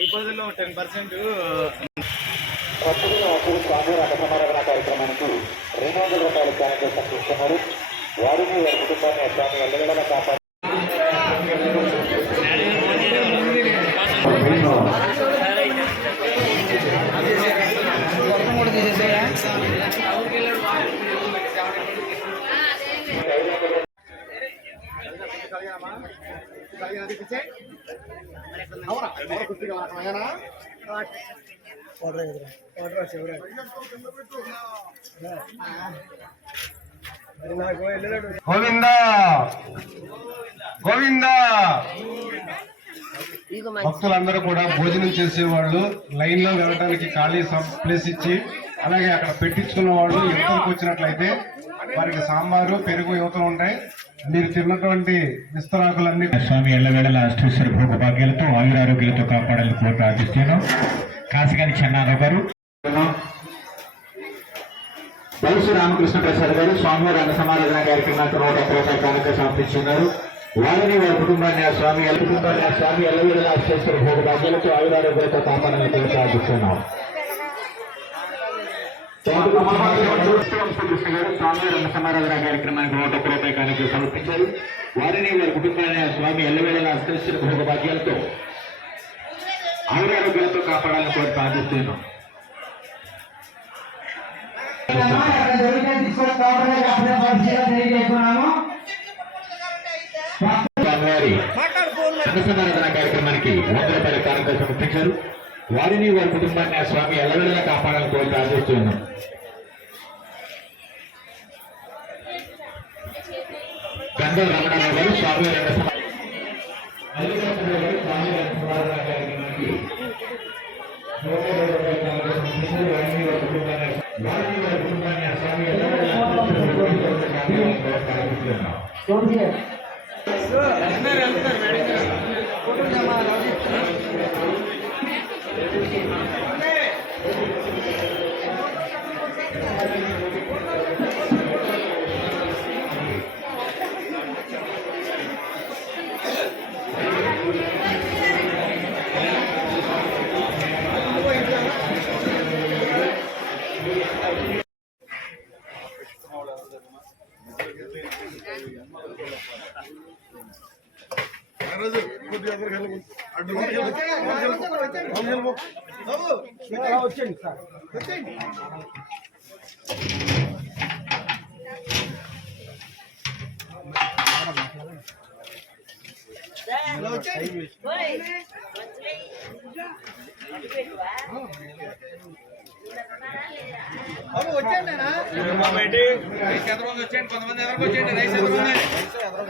Ten percent. కార్యక్రమానికి రెండు వందల రూపాయలు ఛానల్ సమర్పిస్తున్నారు వారిని వారి కుటుంబాన్ని స్వామి ఎల్లవేళలా కాపాడు గోవింద! గోవింద! భక్తులందరూ కూడా భోజనం చేసేవాళ్ళు. లైన్లో వెళ్ళడానికి ఖాళీ ప్లేస్ ఇచ్చి అలాగే అక్కడ పెట్టించుకున్న వాళ్ళు యువతలకు వచ్చినట్లయితే వారికి సాంబారు పెరుగు యువతలు ఉంటాయి. మీరు తిన్నటువంటి విస్తరాకులన్నీ స్వామి ఎల్లవేళల అష్టేశ్వర భోగ భాగ్యాలతో ఆయురారోగ్యాలతో కాపాడాలని కోరి ప్రార్థిస్తున్నాం. కాసిగాని చెన్నారావు గారు. బలుసు రామకృష్ణ ప్రసాద్ గారు స్వామివారి అన్న సమారాధన కార్యక్రమానికి నూట రూపాయలు కానుక వారిని వారి కుటుంబాన్ని ఆ స్వామి ఎల్ల కుటుంబాన్ని ఆ స్వామి ఎల్లవేళలా అష్టేశ్వర భోగ భాగ్యాలతో ఆయురారోగ్యాలతో కాపాడాలని కోరి ప్రార్థిస్తున్నాం శ్రీకృష్ణ గారు స్వామివారి అన్న సమారాధన కార్యక్రమానికి నూట ఒక్క రూపాయలు కానుక సమర్పించారు వారిని వారి కుటుంబాన్ని స్వామి ఎల్లవేళలా అష్టేశ్వర భోగ భాగ్యాలతో ఆయురారోగ్యాలతో కాపాడాలని కోరి ప్రార్థిస్తున్నాం అన్నసమారాధన కార్యక్రమానికి వంద రూపాయల కానుక సమర్పించారు వారిని వారి కుటుంబాన్ని ఆ స్వామి ఎల్లవెల్లలా కాపాడాలని కోరి ప్రార్థిస్తున్నాం గంగా రమణారావు గారు స్వామివారి అన్న సమా- మల్లికార్జున గారు స్వామివారి అన్నసమారాధన కార్యక్రమానికి నూట ఇరవై రూపాయల కానుక సమర్పించారు. వారిని వారి కుటుంబాన్ని వారిని వారి కుటుంబాన్ని ఆ స్వామి ఎల్లవెల్లలా కాపాడాలని కోరి ప్రార్థిస్తున్నాం వచ్చేయండి వచ్చేయండి. కొంతమంది ఎవరికి వచ్చేయండి? రైస్ ఎంత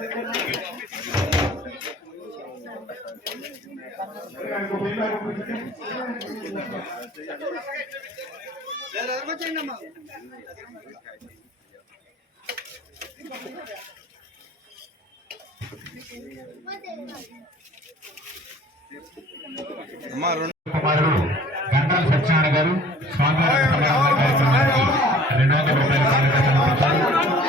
కుమారుడు గంటల సత్యనారాయణ గారు స్వామివారి రెండు వందల రూపాయల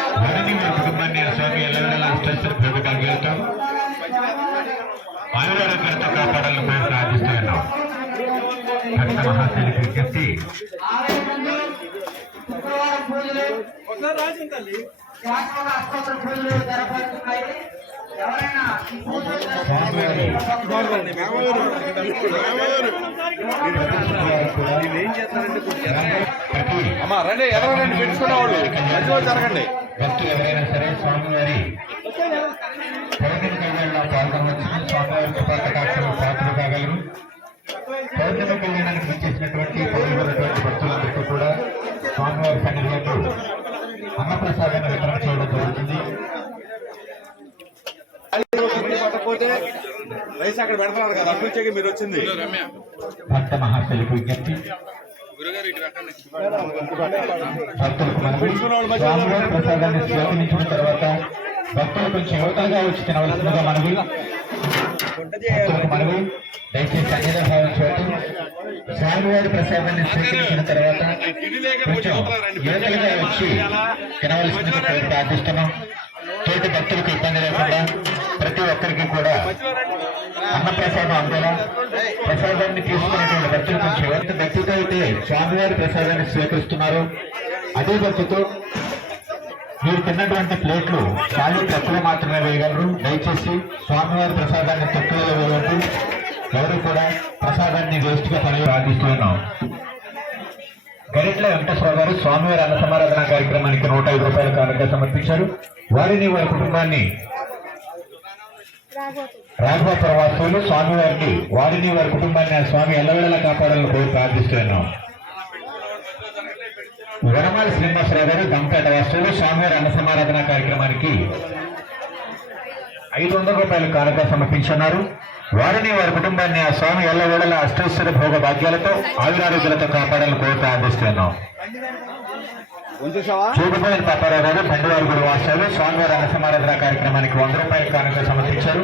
విజ్ఞప్తి ఒకసారి రాసింది తల్లి అమ్మా రండి ఎవరు రండి పెట్టుకున్నవాళ్ళు మంచిగా జరగండి. భక్తులు ఎవరైనా సరే స్వామివారి పౌర్ణమి కళ్యాణంలో పాల్గొనవచ్చు. స్వామివారి కృపాకటాక్షలు కాగలరు. పౌర్ణమి కళ్యాణానికి అన్నప్రసాదాన్ని వితరణ చేయడం జరుగుతుంది పట్టకపోతే రైస్ అక్కడ పెడతారు కదా అప్పుడు మీరు వచ్చింది. భక్త మహాశైలికి విజ్ఞప్తి. భక్తులకు మనవి. స్వామివారి ప్రసాదాన్ని స్వీకరించిన తర్వాత భక్తులు కొంచెం యువతలుగా వచ్చి తినవలసిందిగా మనవి. మనవి దయచేసి అన్యద భావం చోటు స్వామివారి ప్రసాదాన్ని స్వీకరించిన తర్వాత కొంచెం యువతలుగా వచ్చి తినవలసిందిగా ప్రార్థిస్తున్నాం. తోటి భక్తులకు ఇబ్బంది లేకుండా ప్రతి ఒక్కరికి కూడా అన్నప్రసాదం అందేలా. ప్రసాదాన్ని తీసుకునేటువంటి భక్తులు కొంచెం ఎంత భక్తితో అయితే స్వామివారి ప్రసాదాన్ని స్వీకరిస్తున్నారు అదే భక్తితో మీరు తిన్నటువంటి ప్లేట్లు ఖాళీ తక్కువ మాత్రమే వేయగలరు. దయచేసి స్వామివారి ప్రసాదాన్ని తక్కువలో వేయవద్దు. ఎవరు కూడా ప్రసాదాన్ని వేస్ట్గా పని ప్రార్థిస్తున్నాం గరిట్ల వెంకటేశ్వర గారు స్వామివారి అన్న సమారాధన కార్యక్రమానికి నూట ఐదు రూపాయల కానుక సమర్పించారు. వారిని వారి కుటుంబాన్ని రాఘవాపురం వాస్తువులు స్వామివారిని వారిని వారి కుటుంబాన్ని స్వామి ఎల్లవేళలా కాపాడాలని కోరి ప్రార్థిస్తున్నాం. వనమాల శ్రీనివాసరావు గారు దంపేట వాస్తువులు స్వామివారి అన్న సమారాధన కార్యక్రమానికి ఐదు వందల రూపాయల కానుక సమర్పించున్నారు వారిని వారి కుటుంబాన్ని ఆ స్వామి ఎల్లవేళలా అష్టైశ్వర భోగ భాగ్యాలతో ఆయురారోగ్యాలతో కాపాడాలని కోరి ప్రార్థిస్తున్నాం చూపుపోయిన పాపారావు గారు బండివారి గురు వాసాలు స్వామివారి అన్నసమారాధన కార్యక్రమానికి వంద రూపాయల కానుక సమర్పించారు.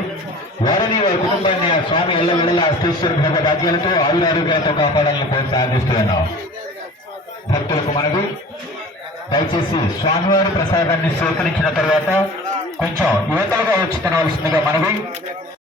వారిని వారి కుటుంబాన్ని ఆ స్వామి ఎల్ల వేళల అష్టేశ్వర భోగ భాగ్యాలతో ఆయురారోగ్యాలతో కాపాడాలని కోరి ప్రార్థిస్తున్నాం భక్తులకు మనకు దయచేసి స్వామివారి ప్రసాదాన్ని స్వీకరించిన తర్వాత కొంచెం యువతలుగా వచ్చి తినవలసిందిగా మనవి.